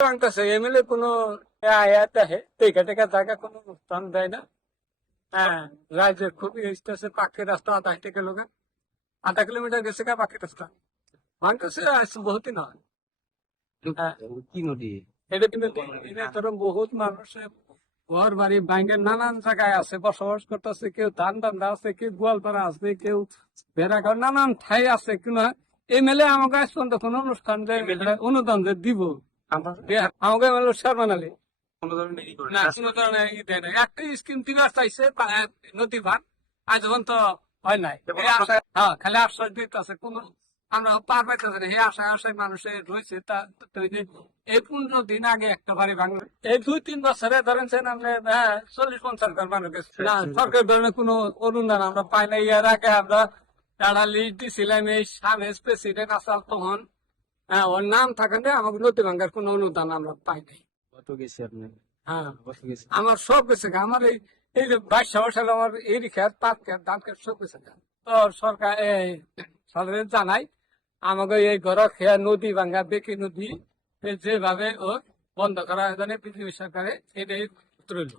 আনতেছে MLA কোনো আয়াত আছে টেকা টেকা জায়গা কোনো স্থান দেয় না হ্যাঁ রাজ্যের খুবই ইস্টেছে পাখি রাস্তা আধা থেকে লোক আধা কিলোমিটার গেছে কা পাখি রাস্তা আজ বহুতই না কি নদী এটা কিন্তু ধরো বহুত মানুষের ঘর বাড়ি ব্যাংকের নানান জায়গায় আছে বসবাস করতেছে কেউ ধান দান্দা আছে কেউ গোয়ালপাড়া আছে কেউ ভেড়াঘর নানান ঠাই আছে কিন্তু এমএলএ আমাকে আজ পর্যন্ত কোনো অনুষ্ঠান অনুদান যে দিব আমাকে? এমএলএ শর্মান আলী কোনো ধরনের না না। কোনো ধরনের দেয় না। একটা স্কিম চাইছে নদী আজ পর্যন্ত হয় নাই। হ্যাঁ খালি আশ্বাস দিতেছে কোন আমরা পার পাইতেছে না। এই আশায় আশায় মানুষের রয়েছে তা এই পনেরো দিন আগে একটা বাড়ি ভাঙলো। এই দুই তিন বছরে ধরেন সেন আমরা হ্যাঁ চল্লিশ পঞ্চাশ ঘর মানুষ। না সরকার ধরনের কোনো অনুদান আমরা পাই না ইয়ার আগে আমরা যারা লিস্ট দিছিলাম এই সাবেক প্রেসিডেন্ট আসাল তখন হ্যাঁ ওর নাম থাকেন আমাকে নদী ভাঙ্গার কোনো অনুদান আমরা পাই নাই। কত গেছে আপনি? হ্যাঁ। কত গেছে আমার সব গেছে। আমার এই এই যে বাইশ সাল আমার এই খেত পাট খেত ধান খেত সব গেছে। তো সরকার এই সরকার জানাই আমাকে এই ঘর খেয়া নদী ভাঙ্গা বেকি নদী যেভাবে ও বন্ধ করা হয় পৃথিবী সরকারে এটাই উত্তরইল